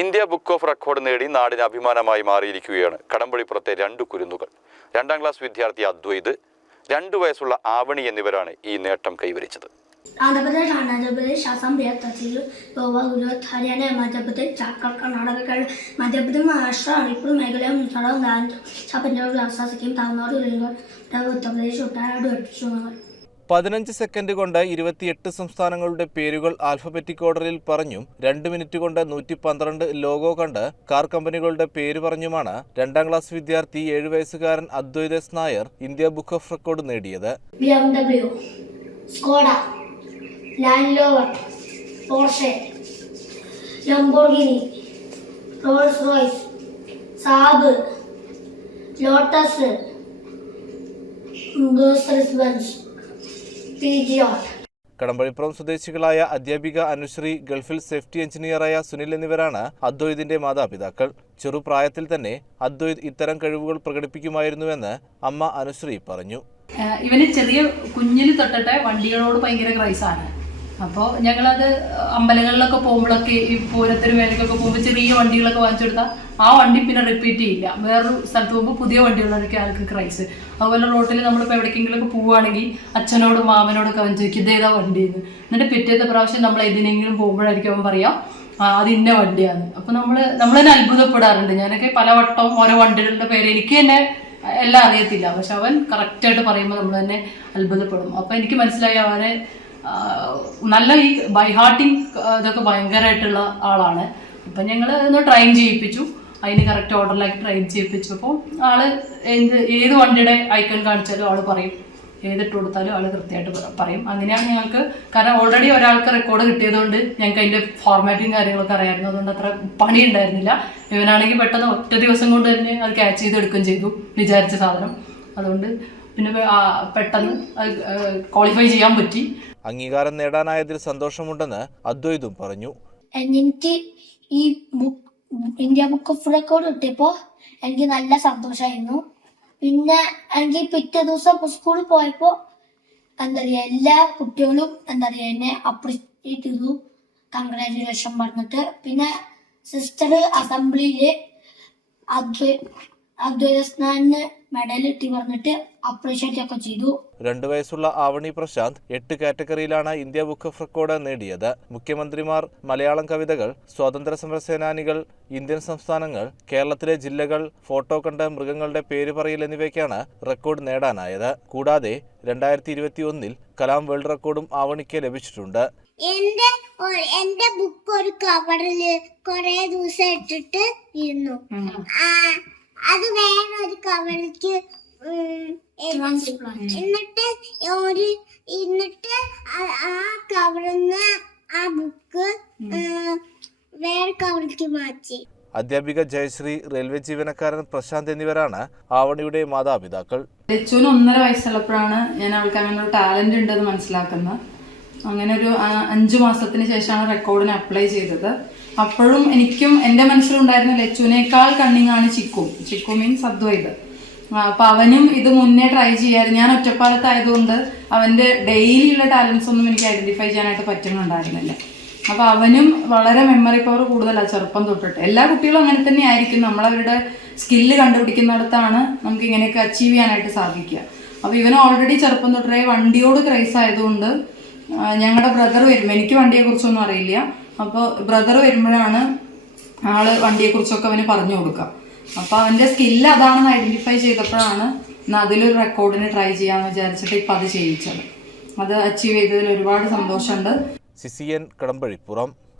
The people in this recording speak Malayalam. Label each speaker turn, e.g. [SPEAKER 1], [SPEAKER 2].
[SPEAKER 1] ഇന്ത്യ ബുക്ക് ഓഫ് റെക്കോർഡ് നേടി നാടിന് അഭിമാനമായി മാറിയിരിക്കുകയാണ്. കടമ്പളിപ്പുറത്തെ രണ്ട് കുരുന്നുകൾ. രണ്ടാം ക്ലാസ് വിദ്യാർത്ഥി അദ്വൈത് രണ്ടു വയസ്സുള്ള ആവണി എന്നിവരാണ് ഈ നേട്ടം കൈവരിച്ചത്.
[SPEAKER 2] ആന്ധ്രപ്രദേശ് അരുണാചൽപ്രദേശ് അസം ബീഹാർ തഹസീൽ ഗോവ ഗുജറാത്ത് ഹരിയാന മധ്യപ്രദേശ് ജാർഖണ്ഡ് കർണാടക മധ്യപ്രദേശ് മഹാരാഷ്ട്ര മണിപ്പൂർ മേഘാലയ മിസോറാം നാഗാലാൻഡ് പഞ്ചാബ് സിക്കിം തമിഴ്നാട് ഉത്തർപ്രദേശ് ബംഗാൾ
[SPEAKER 3] പതിനഞ്ച് സെക്കൻഡ് കൊണ്ട് ഇരുപത്തിയെട്ട് സംസ്ഥാനങ്ങളുടെ പേരുകൾ ആൽഫബറ്റിക് ഓർഡറിൽ പറഞ്ഞും രണ്ട് മിനിറ്റ് കൊണ്ട് നൂറ്റി പന്ത്രണ്ട് ലോഗോ കണ്ട് കാർ കമ്പനികളുടെ പേര് പറഞ്ഞുമാണ് രണ്ടാം ക്ലാസ് വിദ്യാർത്ഥി ഏഴു വയസ്സുകാരൻ Advaitas Nair India book of record നേടിയത്.
[SPEAKER 2] Lotus bench P G R
[SPEAKER 3] Kadambazhipuram സ്വദേശികളായ അധ്യാപിക അനുശ്രീ ഗൾഫിൽ സേഫ്റ്റി എഞ്ചിനീയറായ സുനിൽ എന്നിവരാണ് അദ്വൈതിന്റെ മാതാപിതാക്കൾ. ചെറുപ്രായത്തിൽ തന്നെ അദ്വൈത് ഇത്തരം കഴിവുകൾ പ്രകടിപ്പിക്കുമായിരുന്നുവെന്ന് അമ്മ അനുശ്രീ പറഞ്ഞു.
[SPEAKER 4] ഇവന് ചെറിയ കുഞ്ഞിൽ തൊട്ടിട്ട് വണ്ടികളോട് ഭയങ്കര ക്രൈസാണ് അപ്പോൾ ഞങ്ങളത് അമ്പലങ്ങളിലൊക്കെ പോകുമ്പോഴൊക്കെ ഈ പൂരത്തിന് മേലേക്കൊക്കെ പോകുമ്പോൾ ചെറിയ വണ്ടികളൊക്കെ വാങ്ങിച്ചു കൊടുത്താൽ ആ വണ്ടി പിന്നെ റിപ്പീറ്റ് ചെയ്യില്ല. വേറൊരു സ്ഥലത്ത് പോകുമ്പോൾ പുതിയ വണ്ടികളൊക്കെ ആൾക്ക് ക്രൈസ് അതുപോലെ റോട്ടിൽ നമ്മളിപ്പോൾ എവിടേക്കെങ്കിലുമൊക്കെ പോവുകയാണെങ്കിൽ അച്ഛനോടും മാമനോടൊക്കെ അവൻ ചോദിക്കും ഇതേതാ വണ്ടിയെന്ന്? എന്നിട്ട് പിറ്റേത്തെ പ്രാവശ്യം നമ്മൾ ഏതിനെങ്കിലും പോകുമ്പോഴായിരിക്കും അവൻ പറയാം അത് ഇന്ന വണ്ടിയാണ് അപ്പോൾ നമ്മൾ നമ്മൾ തന്നെ അത്ഭുതപ്പെടാറുണ്ട്. ഞാനൊക്കെ പല വട്ടം ഓരോ വണ്ടികളുടെ പേര് എനിക്ക് തന്നെ എല്ലാം അറിയത്തില്ല. പക്ഷെ അവൻ കറക്റ്റായിട്ട് പറയുമ്പോൾ നമ്മൾ തന്നെ അത്ഭുതപ്പെടും. അപ്പോൾ എനിക്ക് മനസ്സിലായി അവനെ നല്ല ഈ ബൈ ഹാർട്ടിങ് ഇതൊക്കെ ഭയങ്കരമായിട്ടുള്ള ആളാണ്. അപ്പം ഞങ്ങൾ ഒന്ന് ട്രെയിൻ ചെയ്യിപ്പിച്ചു. അതിന് കറക്റ്റ് ഓർഡറിലാക്കി ട്രെയിൻ ചെയ്യിപ്പിച്ചു. അപ്പോൾ ആൾ എന്ത് ഏത് വണ്ടിയുടെ ഐക്കൺ കാണിച്ചാലും ആൾ പറയും. ഏതിട്ട് കൊടുത്താലും ആൾ കൃത്യമായിട്ട് പറയും. അങ്ങനെയാണ് ഞങ്ങൾക്ക് കാരണം ഓൾറെഡി ഒരാൾക്ക് റെക്കോർഡ് കിട്ടിയതുകൊണ്ട് ഞങ്ങൾക്ക് അതിന്റെ ഫോർമാറ്റും കാര്യങ്ങളൊക്കെ അറിയാമായിരുന്നു. അതുകൊണ്ട് അത്ര പണി ഉണ്ടായിരുന്നില്ല ഇവനാണെങ്കിൽ പെട്ടെന്ന് ഒറ്റ ദിവസം കൊണ്ട് തന്നെ അത് ക്യാച്ച് ചെയ്ത് എടുക്കുകയും ചെയ്തു വിചാരിച്ച സാധനം. അതുകൊണ്ട് പിന്നെ പെട്ടെന്ന് അത് ക്വാളിഫൈ ചെയ്യാൻ പറ്റി.
[SPEAKER 3] അംഗീകാരം നേടാനായതിൽ സന്തോഷമുണ്ടെന്ന് അദ്വൈതും പറഞ്ഞു.
[SPEAKER 2] എനിക്ക് ഈ ഇന്ത്യ ബുക്ക് ഓഫ് റെക്കോർഡ് കിട്ടിയപ്പോൾ എനിക്ക് നല്ല സന്തോഷമായിരുന്നു പിന്നെ എനിക്ക് പിറ്റേ ദിവസം സ്കൂളിൽ പോയപ്പോൾ എന്താ പറയുക എല്ലാ കുട്ടികളും എന്താ പറയുക എന്നെ അപ്രീഷിയേറ്റ് ചെയ്തു. കൺഗ്രാജുലേഷൻ പറഞ്ഞിട്ട്. പിന്നെ സിസ്റ്റർ അസംബ്ലിയിൽ അദ്വൈ അദ്വൈതസ്നാന് മെഡൽ കിട്ടി പറഞ്ഞിട്ട് അപ്രീഷിയേറ്റ് ഒക്കെ ചെയ്തു.
[SPEAKER 3] രണ്ടു വയസ്സുള്ള ആവണി പ്രശാന്ത് എട്ട് കാറ്റഗറിയിലാണ് ഇന്ത്യ ബുക്ക് ഓഫ് റെക്കോർഡ് നേടിയത്. മുഖ്യമന്ത്രിമാർ മലയാളം കവിതകൾ സ്വാതന്ത്ര്യ സമര സേനാനികൾ ഇന്ത്യൻ സംസ്ഥാനങ്ങൾ കേരളത്തിലെ ജില്ലകൾ ഫോട്ടോ കണ്ട് മൃഗങ്ങളുടെ പേര് പറയൽ എന്നിവയ്ക്കാണ് റെക്കോർഡ് നേടാനായത്. കൂടാതെ രണ്ടായിരത്തി ഇരുപത്തി ഒന്നിൽ കലാം വേൾഡ് റെക്കോർഡും ആവണിക്ക് ലഭിച്ചിട്ടുണ്ട്.
[SPEAKER 5] എന്റെ എന്റെ ബുക്ക് ഒരു കവറിൽ കൊറേ ദിവസം ഇട്ടിട്ട് ഇരുന്നു. ആ, അത് വേറെ ഒരു കവറിലേക്ക്. എന്നിട്ട് ഒരു എന്നിട്ട് ആ- ആ കവറിന്ന് ആ ബുക്ക് വേറെ കവറിലേക്ക് മാറ്റി.
[SPEAKER 3] അധ്യാപിക ജയശ്രീ റെയിൽവേ ജീവനക്കാരൻ പ്രശാന്ത് എന്നിവരാണ് ആവണിയുടെ മാതാപിതാക്കൾ.
[SPEAKER 4] ലച്ചുവിന് ഒന്നര വയസ്സുള്ളപ്പോഴാണ് ഞാൻ അവൾക്ക് അങ്ങനെ ഒരു ടാലന്റ് ഉണ്ടെന്ന് മനസ്സിലാക്കുന്നത്. അങ്ങനെ ഒരു അഞ്ചു മാസത്തിന് ശേഷമാണ് റെക്കോർഡിന് അപ്ലൈ ചെയ്തത്. അപ്പോഴും എനിക്കും എന്റെ മനസ്സിലുണ്ടായിരുന്ന ലച്ചുവിനേക്കാൾ കണ്ണിങ്ങാണ് ചിക്കു. ചിക്കു മീൻസ് അദ്വൈത് അപ്പൊ അവനും ഇത് മുന്നേ ട്രൈ ചെയ്യാറ് ഞാൻ ഒറ്റപ്പാലത്തായതുകൊണ്ട് അവന്റെ ഡെയിലി ഉള്ള ടാലൻസ് ഒന്നും എനിക്ക് ഐഡന്റിഫൈ ചെയ്യാനായിട്ട് പറ്റുന്നുണ്ടായിരുന്നില്ല. അപ്പൊ അവനും വളരെ മെമ്മറി പവർ കൂടുതലാണ് ചെറുപ്പം തൊട്ടിട്ട്. എല്ലാ കുട്ടികളും അങ്ങനെ തന്നെ ആയിരിക്കും. നമ്മളവരുടെ സ്കില്ല് കണ്ടുപിടിക്കുന്നിടത്താണ് നമുക്ക് ഇങ്ങനെയൊക്കെ അച്ചീവ് ചെയ്യാനായിട്ട് സാധിക്കുക. അപ്പൊ ഇവന് ഓൾറെഡി ചെറുപ്പം തൊട്ടേ വണ്ടിയോട് ക്രൈസ് ആയതുകൊണ്ട് ഞങ്ങളുടെ ബ്രദർ വരും എനിക്ക് വണ്ടിയെ കുറിച്ചൊന്നും അറിയില്ല. അപ്പോൾ ബ്രദർ വരുമ്പോഴാണ് ആൾ വണ്ടിയെ കുറിച്ചൊക്കെ അവന് പറഞ്ഞു കൊടുക്കുക അപ്പോൾ അവന്റെ സ്കില്ല് അതാണെന്ന് ഐഡന്റിഫൈ ചെയ്തപ്പോഴാണ് അതിലൊരു റെക്കോർഡിന് ട്രൈ ചെയ്യാന്ന് വിചാരിച്ചിട്ട് ഇപ്പൊ അത് ചെയ്യിച്ചത്. അത് അച്ചീവ് ചെയ്തതിൽ ഒരുപാട് സന്തോഷമുണ്ട്.
[SPEAKER 3] സിസിയൻ കടമ്പഴിപ്പുറം.